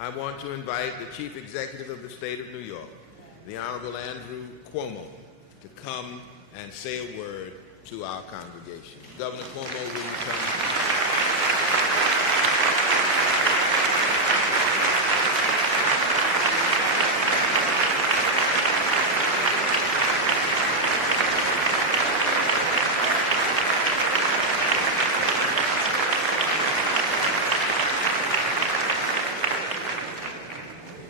I want to invite the Chief Executive of the State of New York, the Honorable Andrew Cuomo, to come and say a word to our congregation. Governor Cuomo, will you come?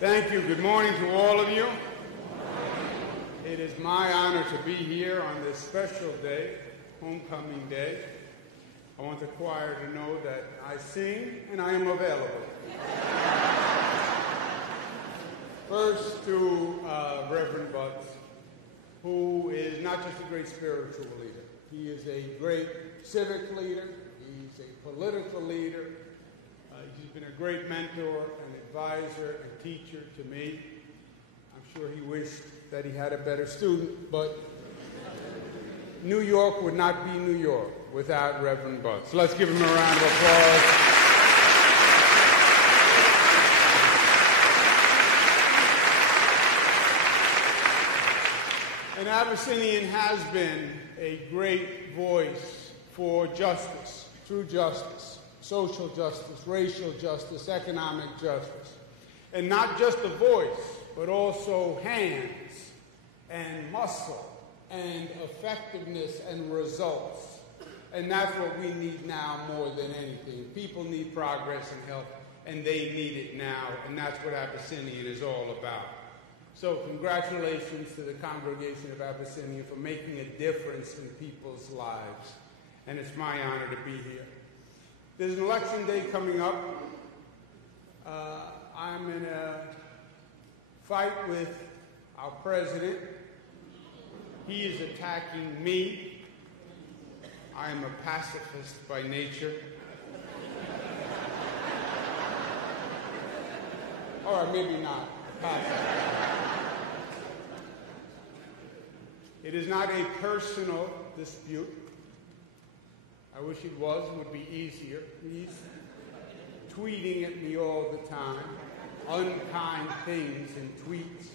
Thank you. Good morning to all of you. It is my honor to be here on this special day, Homecoming Day. I want the choir to know that I sing and I am available. First to Reverend Butts, who is not just a great spiritual leader. He is a great civic leader. He's a political leader. He's been a great mentor and advisor and teacher to me. I'm sure he wished that he had a better student, but New York would not be New York without Reverend Butts. Let's give him a round of applause. And Abyssinian has been a great voice for justice, true justice, social justice, racial justice, economic justice. And not just a voice, but also hands and muscle and effectiveness and results. And that's what we need now more than anything. People need progress and help, and they need it now, and that's what Abyssinian is all about. So congratulations to the congregation of Abyssinian for making a difference in people's lives. And it's my honor to be here. There's an election day coming up. I'm in a fight with our president. He is attacking me. I am a pacifist by nature. Or maybe not. It is not a personal dispute. I wish it was. It would be easier. He's tweeting at me all the time, unkind things in tweets.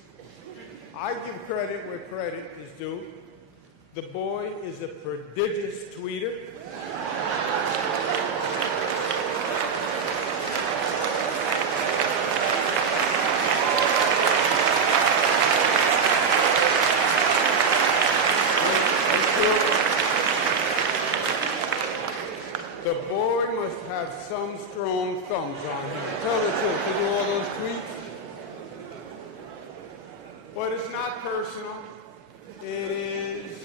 I give credit where credit is due. The boy is a prodigious tweeter. The boy must have some strong thumbs on him. Tell the truth, to do all those tweets. But it's not personal. It is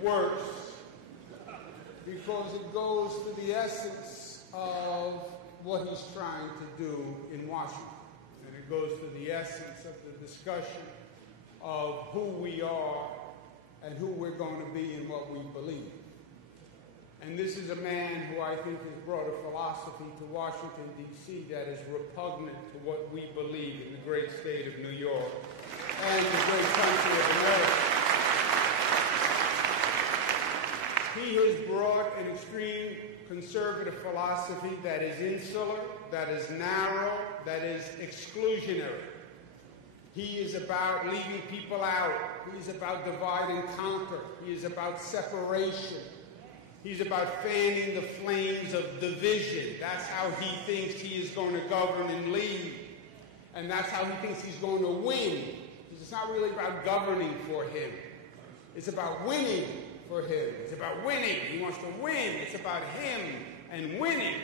worse because it goes to the essence of what he's trying to do in Washington. And it goes to the essence of the discussion of who we are and who we're going to be and what we believe. And this is a man who I think has brought a philosophy to Washington, D.C. that is repugnant to what we believe in the great state of New York and the great country of America. He has brought an extreme conservative philosophy that is insular, that is narrow, that is exclusionary. He is about leaving people out. He's about divide and conquer. He is about separation. He's about fanning the flames of division. That's how he thinks he is going to govern and lead. And that's how he thinks he's going to win. It's not really about governing for him. It's about winning for him. It's about winning. He wants to win. It's about him and winning.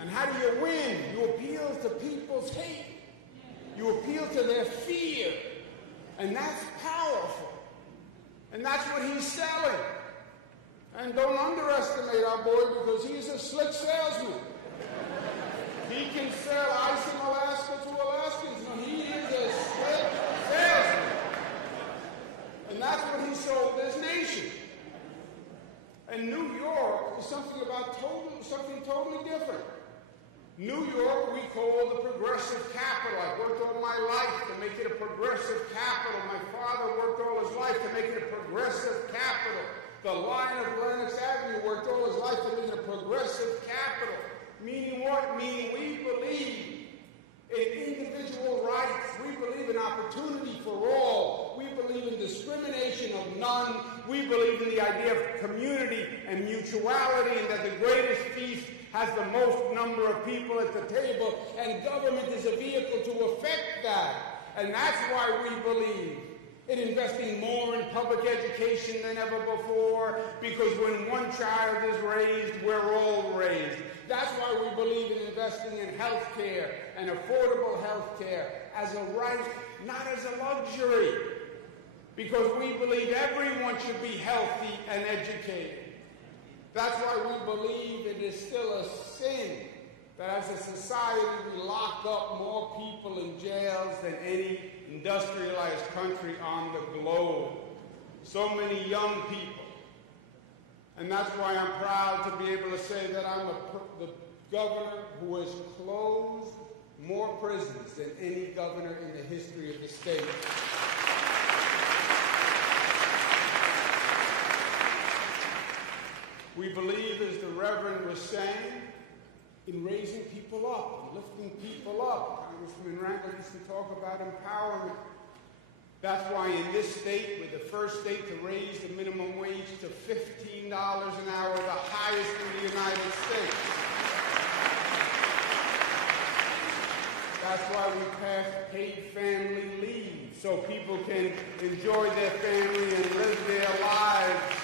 And how do you win? You appeal to people's hate. You appeal to their fear. And that's powerful. And that's what he's selling. And don't underestimate our boy because he's a slick salesman. He can sell ice in Alaska to Alaskans. No, he is a slick salesman. And that's what he sold this nation. And New York is something totally different. New York we call the progressive capital. I worked all my life to make it a progressive capital. My father worked all his life to make it a progressive capital. The line of Lenox Avenue worked all his life to make it a progressive capital. Meaning what? Meaning we believe in We believe in the idea of community and mutuality, and that the greatest feast has the most number of people at the table, and government is a vehicle to affect that. And that's why we believe in investing more in public education than ever before, because when one child is raised, we're all raised. That's why we believe in investing in health care and affordable health care as a right, not as a luxury, because we believe everyone should be healthy and educated. That's why we believe it is still a sin that as a society we lock up more people in jails than any industrialized country on the globe. So many young people. And that's why I'm proud to be able to say that I'm the governor who has closed more prisons than any governor in the history of the state. We believe, as the Reverend was saying, in raising people up, and lifting people up. Congressman Randall used to talk about empowerment. That's why in this state, we're the first state to raise the minimum wage to $15 an hour, the highest in the United States. That's why we passed paid family leave, so people can enjoy their family and live their lives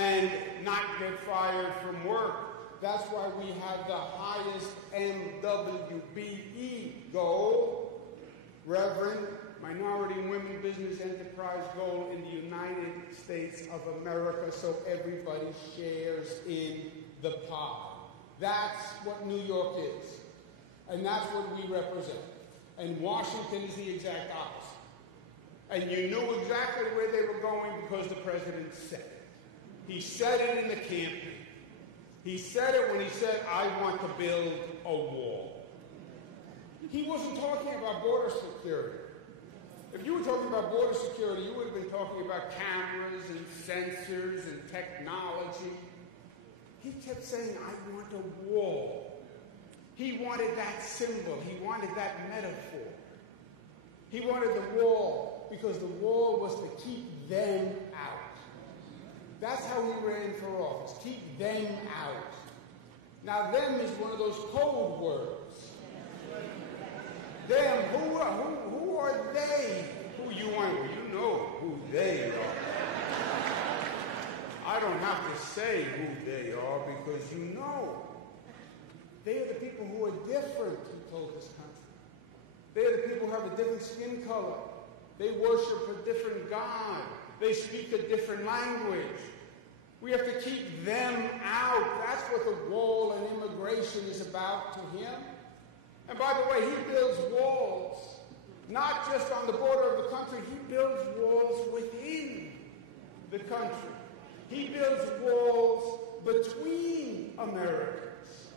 and not get fired from work. That's why we have the highest MWBE goal, Reverend, Minority Women Business Enterprise goal in the United States of America, so everybody shares in the pie. That's what New York is, and that's what we represent. And Washington is the exact opposite. And you knew exactly where they were going because the president said it. He said it in the campaign. He said it when he said, I want to build a wall. He wasn't talking about border security. If you were talking about border security, you would have been talking about cameras and sensors and technology. He kept saying, I want a wall. He wanted that symbol. He wanted that metaphor. He wanted the wall because the wall was to keep them out. That's how he ran for office, keep them out. Now, them is one of those code words. Them, who are they? Who you want? Well, you know who they are. I don't have to say who they are because you know. They are the people who are different, he told this country. They are the people who have a different skin color. They worship a different God. They speak a different language. We have to keep them out. That's what the wall and immigration is about to him. And by the way, he builds walls, not just on the border of the country. He builds walls within the country. He builds walls between Americans.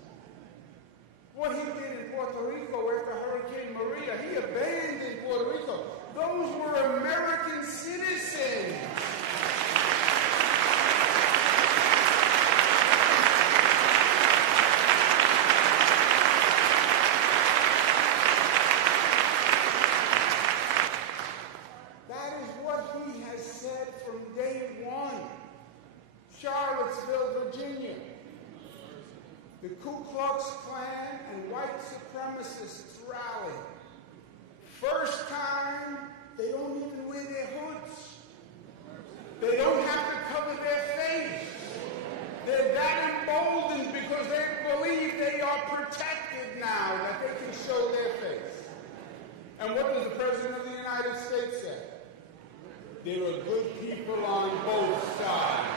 What he did in Puerto Rico after Hurricane Maria, he abandoned Puerto Rico. Those were American citizens. That is what he has said from day one. Charlottesville, Virginia. The Ku Klux Klan and white supremacists rally. First time, they don't even wear their hoods. They don't have to cover their face. They're that emboldened because they believe they are protected now, that they can show their face. And what does the President of the United States say? There are good people on both sides.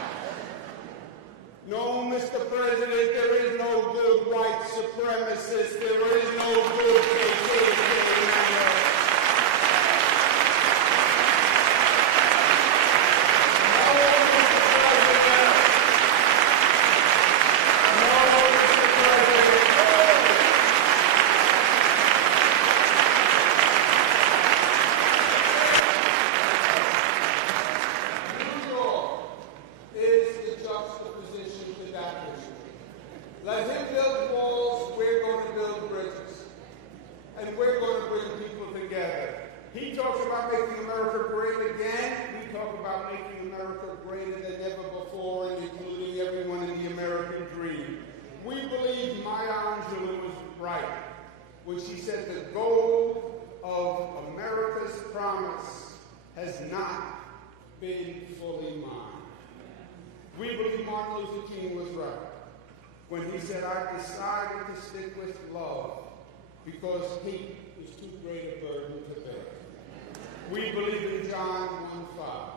No, Mr. President, there is no good white supremacist. There is no good KKK. He talks about making America great again. We talk about making America greater than ever before, and including everyone in the American dream. We believe Maya Angelou was right when she said the goal of America's promise has not been fully mined. We believe Martin Luther King was right when he said, I decided to stick with love because hate is too great a burden to bear. We believe in John 1:5,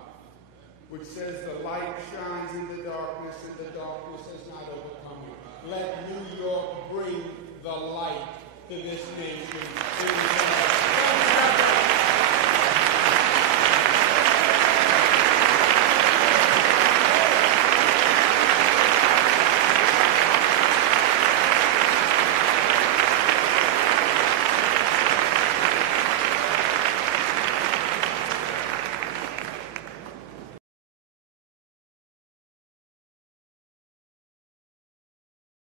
which says the light shines in the darkness and the darkness has not overcome it. Let New York bring the light to this nation.